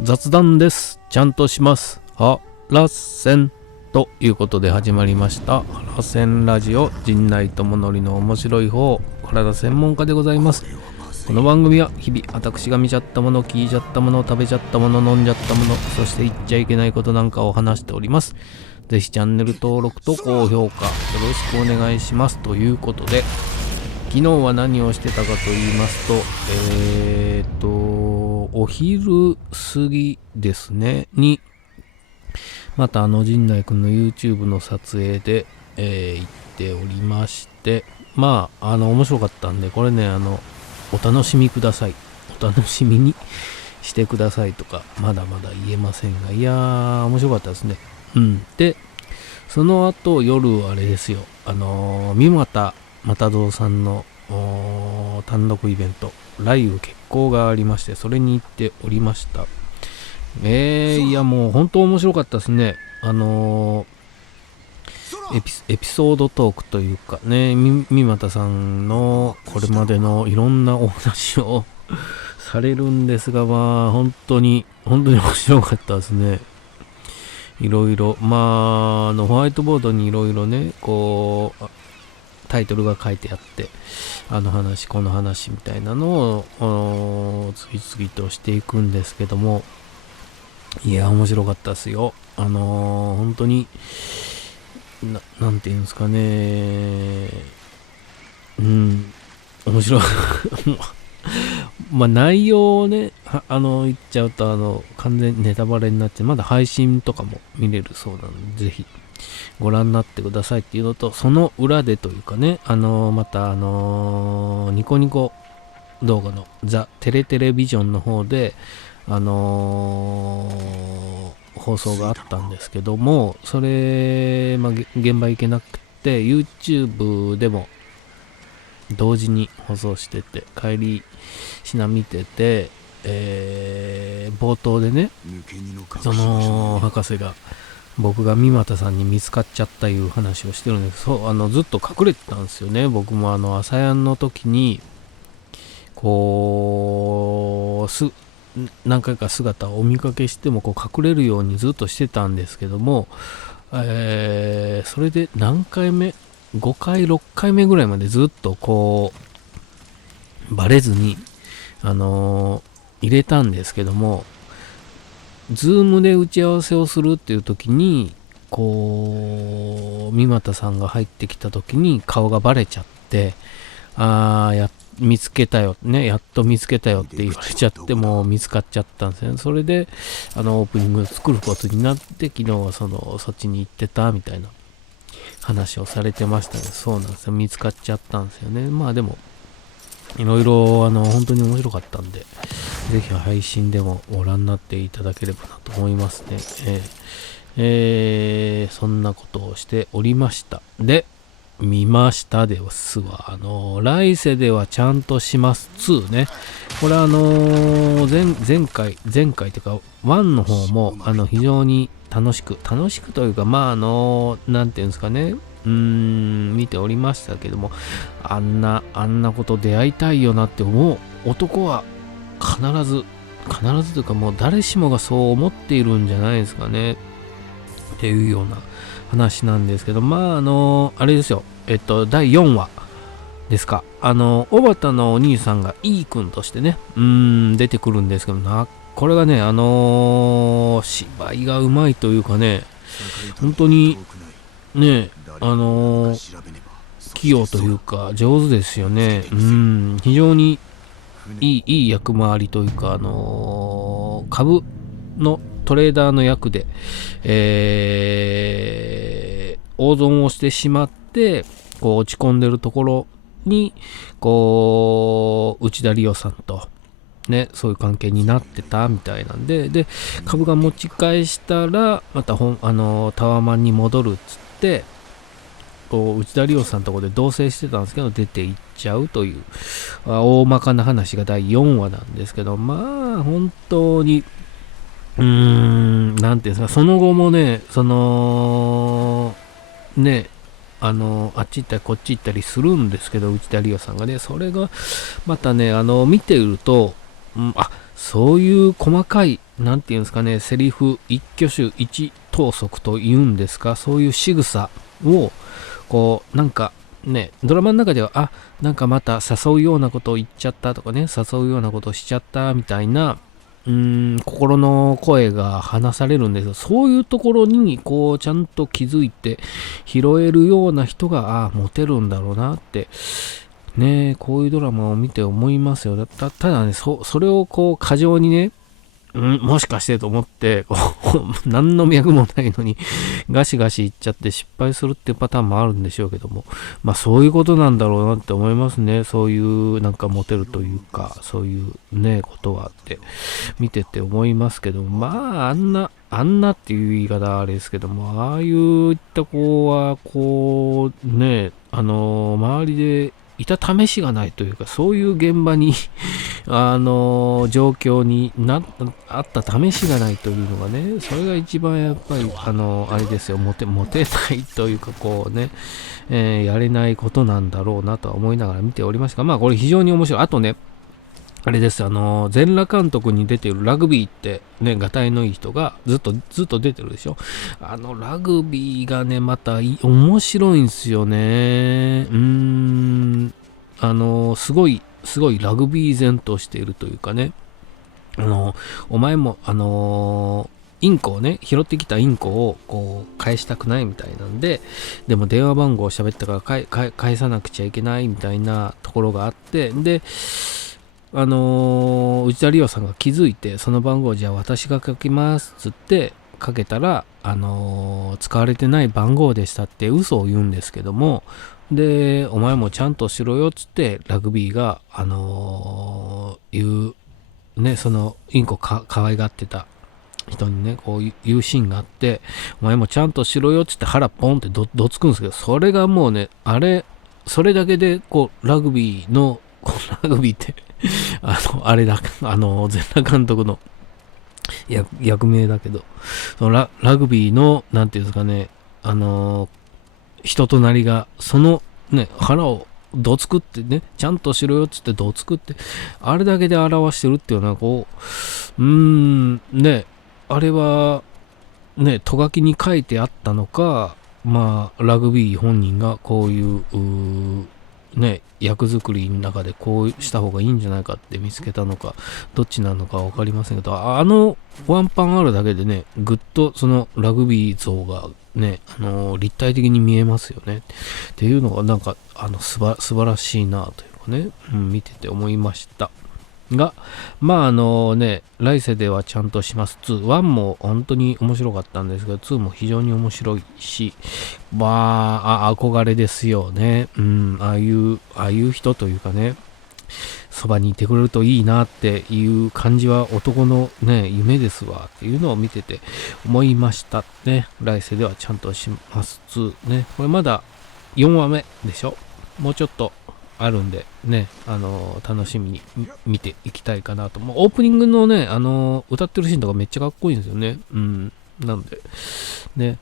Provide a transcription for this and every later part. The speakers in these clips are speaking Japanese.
雑談です。ちゃんとします。はらせんということで始まりましたはらせんラジオ、陣内智則の面白い方、体専門家でございます。この番組は日々私が見ちゃったもの、聞いちゃったもの、食べちゃったもの、飲んじゃったもの、そして言っちゃいけないことなんかを話しております。ぜひチャンネル登録と高評価よろしくお願いします。ということで、昨日は何をしてたかと言いますと、お昼過ぎですねにまた陣内くんの YouTube の撮影で、行っておりまして、まあ面白かったんで、これねお楽しみください、お楽しみにしてくださいとかまだまだ言えませんが、いやー面白かったですね。でその後夜あれですよ、三股又蔵さんの単独イベント雷雨決行がありまして、それに行っておりました。いやもう本当面白かったですね。エピソードトークというかね、三股さんのこれまでのいろんなお話をされるんですが、まあ本当に面白かったですね。いろいろホワイトボードにいろいろね、こうタイトルが書いてあって、あの話この話みたいなのを次々としていくんですけども、いや面白かったですよ。本当になんていうんですかね、面白い内容をね言っちゃうと完全にネタバレになって、まだ配信とかも見れるそうなので、ぜひご覧になってくださいっていうのと、その裏でというかね、またニコニコ動画のザ・テレテレビジョンの方で放送があったんですけども、それ、現場行けなくて YouTube でも同時に放送してて、帰り品見てて、冒頭でね、その博士が僕が三股さんに見つかっちゃったいう話をしてるんです。そうずっと隠れてたんですよね。僕も朝やんの時にこう何回か姿をお見かけしてもこう隠れるようにずっとしてたんですけども、それで何回目5回6回目ぐらいまでずっとこうバレずに入れたんですけども、ズームで打ち合わせをするっていう時にこう三股さんが入ってきた時に顔がバレちゃって、見つけたよね、やっと見つけたよって言われちゃって、もう見つかっちゃったんですよね。それでオープニングを作ることになって、昨日はそっちに行ってたみたいな話をされてましたね。そうなんですよ、見つかっちゃったんですよね。でもいろいろ本当に面白かったんで、ぜひ配信でもご覧になっていただければなと思いますね。そんなことをしておりました。で見ましたですわ。来世ではちゃんとします2ね。これ前回というか1の方も非常に楽しくというか、なんていうんですかね、見ておりましたけども、あんなこと出会いたいよなって思う男は必ずというか、もう誰しもがそう思っているんじゃないですかねっていうような話なんですけど、あれですよ、第4話ですか。小畑のお兄さんがいい君としてね、出てくるんですけどこれがね、芝居がうまいというかね、本当にね、器用というか上手ですよね。非常にいい役回りというか、株のトレーダーの役で、大損をしてしまってこう落ち込んでるところにこう内田理央さんとね、そういう関係になってたみたいなんで、株が持ち返したらまたタワマンに戻るっつってこう内田理央さんのところで同棲してたんですけど、出ていっちゃうという大まかな話が第4話なんですけど、本当になんていうんですか、その後もね、あっち行ったりこっち行ったりするんですけど、内田理央さんがね、それがまたね、見ていると、そういう細かい、なんていうんですかね、セリフ、一挙手一投足というんですか、そういう仕草を、こう、なんかね、ドラマの中では、なんかまた誘うようなことを言っちゃったとかね、誘うようなことをしちゃったみたいな、心の声が話されるんですよ。そういうところに、こう、ちゃんと気づいて拾えるような人が、モテるんだろうなって、ね、こういうドラマを見て思いますよ。ただね、それをこう、過剰にね、もしかしてと思って、何の脈もないのにガシガシいっちゃって失敗するっていうパターンもあるんでしょうけども、そういうことなんだろうなって思いますね。そういうなんかモテるというか、そういうね、ことはって見てて思いますけど、あんなっていう言い方はあれですけども、ああいういった子は、こう、ね、周りでいた試しがないというか、そういう現場に状況にあった試しがないというのがね、それが一番やっぱり、あれですよ、モテないというか、こうね、やれないことなんだろうなとは思いながら見ておりましたが、これ非常に面白い。あとね、あれです、全裸監督に出ているラグビーってね、がたいのいい人がずっと出てるでしょ。ラグビーがね、また面白いんですよね。すごいラグビー然としているというかね、お前も、インコをね、拾ってきたインコをこう返したくないみたいなんで、でも電話番号を喋ったから返さなくちゃいけないみたいなところがあって、で、内田理央さんが気づいて、その番号じゃあ私がかけますっつってかけたら、使われてない番号でしたって嘘を言うんですけども、で、お前もちゃんとしろよっつってラグビーが、言う、ね、そのインコ可愛がってた人にね、こういうシーンがあって、お前もちゃんとしろよっつって腹ポンってどつくんですけど、それがもうね、それだけで、こう、ラグビーってあれだ、全裸監督の役名だけど、そのラグビーの、なんていうんですかね、人となりが、そのね、腹をどつくってね、ちゃんとしろよっつってどつくって、あれだけで表してるっていうのは、こう、ね、あれは、ね、とがきに書いてあったのか、ラグビー本人がこういう、ね、役作りの中でこうした方がいいんじゃないかって見つけたのか、どっちなのか分かりませんけど、ワンパンあるだけでね、ぐっとそのラグビー像がね、立体的に見えますよね。っていうのがなんか、素晴らしいなというかね、見てて思いました。が、来世ではちゃんとします。2、1も本当に面白かったんですが、2も非常に面白いし、憧れですよね。ああいう人というかね、そばにいてくれるといいなっていう感じは男のね、夢ですわっていうのを見てて思いましたね。来世ではちゃんとします2ね。これまだ4話目でしょ。もうちょっとあるんでね、楽しみに見ていきたいかなと。もうオープニングのね、歌ってるシーンとかめっちゃかっこいいんですよね。なんで、ね、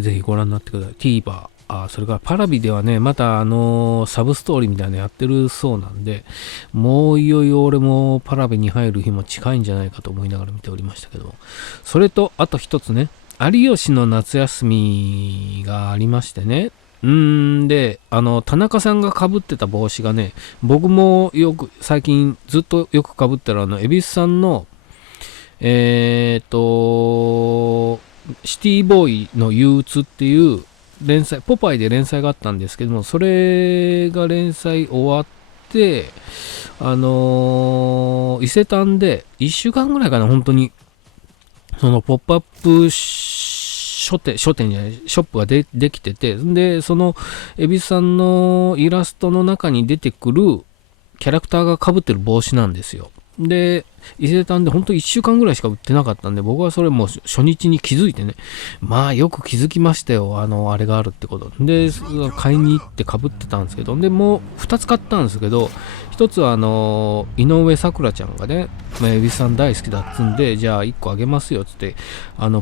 ぜひご覧になってください。TVer、それからパラビではね、またサブストーリーみたいなのやってるそうなんで、もういよいよ俺もパラビに入る日も近いんじゃないかと思いながら見ておりましたけど、それと、あと一つね、有吉の夏休みがありましてね、で、田中さんが被ってた帽子がね、僕も最近ずっとよく被ってる恵比寿さんの、シティボーイの憂鬱っていう連載、ポパイで連載があったんですけども、それが連載終わって、伊勢丹で1週間ぐらいかな、本当に、そのポップアップ書店じゃない、ショップができてて、で、その、恵比寿さんのイラストの中に出てくるキャラクターが被ってる帽子なんですよ。で、伊勢丹で本当1週間ぐらいしか売ってなかったんで、僕はそれもう初日に気づいてね、よく気づきましたよ、あれがあるってこと。で、買いに行って被ってたんですけど、で、もう2つ買ったんですけど、1つは井上咲楽ちゃんがね、蛭子さん大好きだっつんで、じゃあ1個あげますよっつって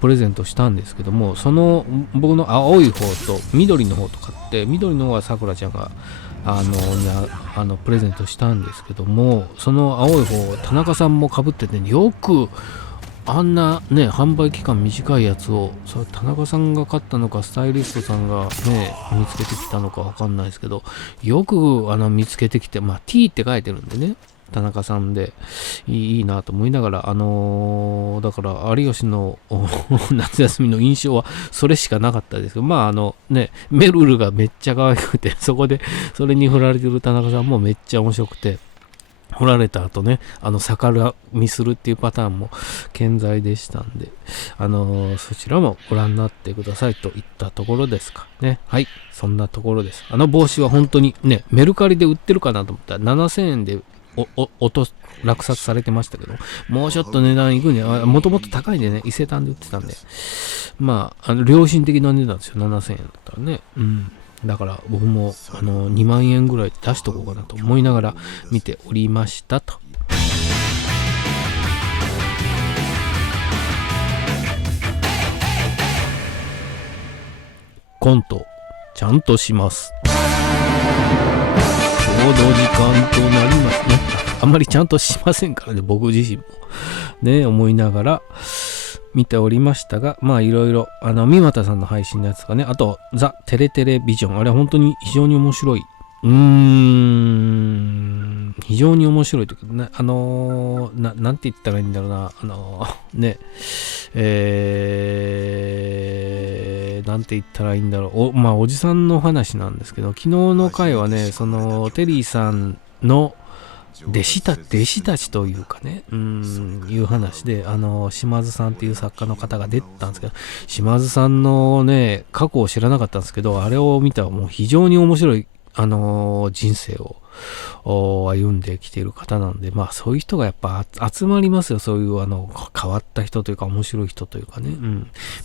プレゼントしたんですけども、その僕の青い方と緑の方と買って、緑の方はさくらちゃんがプレゼントしたんですけども、その青い方田中さんもかぶってて、ね、よくあんなね販売期間短いやつを田中さんが買ったのかスタイリストさんがね見つけてきたのかわかんないですけど、よく見つけてきて、まあ T って書いてるんでね、田中さんでいいなと思いながら、だから有吉の夏休みの印象はそれしかなかったですけど、まあねメルルがめっちゃ可愛くて、そこでそれに振られてる田中さんもめっちゃ面白くて、振られた後ね逆恨みするっていうパターンも健在でしたんで、そちらもご覧になってくださいといったところですかね。はい、そんなところです。帽子は本当にねメルカリで売ってるかなと思ったら7000円で落札されてましたけど、もうちょっと値段いくんじゃ、もともと高いんでね、伊勢丹で売ってたんで、まあ良心的な値段ですよ。7000円だったらね。だから僕も2万円ぐらい出しとこうかなと思いながら見ておりましたと。コントちゃんとします。ちょうど時間となりますね。あんまりちゃんとしませんからね、僕自身もね思いながら見ておりましたが、まあいろいろ三股さんの配信のやつとかね、あとザ・テレテレビジョン、あれは本当に非常に面白い、非常に面白いというかね、なんて言ったらいいんだろうな、なんて言ったらいいんだろう、まあおじさんの話なんですけど、昨日の回はね、そのテリーさんの弟子たちというかね、いう話で、島津さんっていう作家の方が出てたんですけど、島津さんのね、過去を知らなかったんですけど、あれを見たらもう非常に面白い、人生を歩んできている方なんで、まあそういう人がやっぱ集まりますよ。そういう変わった人というか面白い人というかね、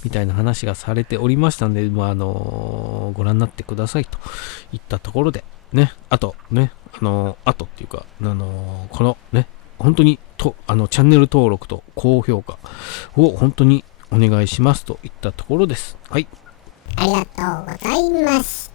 みたいな話がされておりましたんで、まあご覧になってくださいといったところで、ね、あとね、あとっていうか、このね、本当にチャンネル登録と高評価を本当にお願いしますといったところです。はい。ありがとうございました。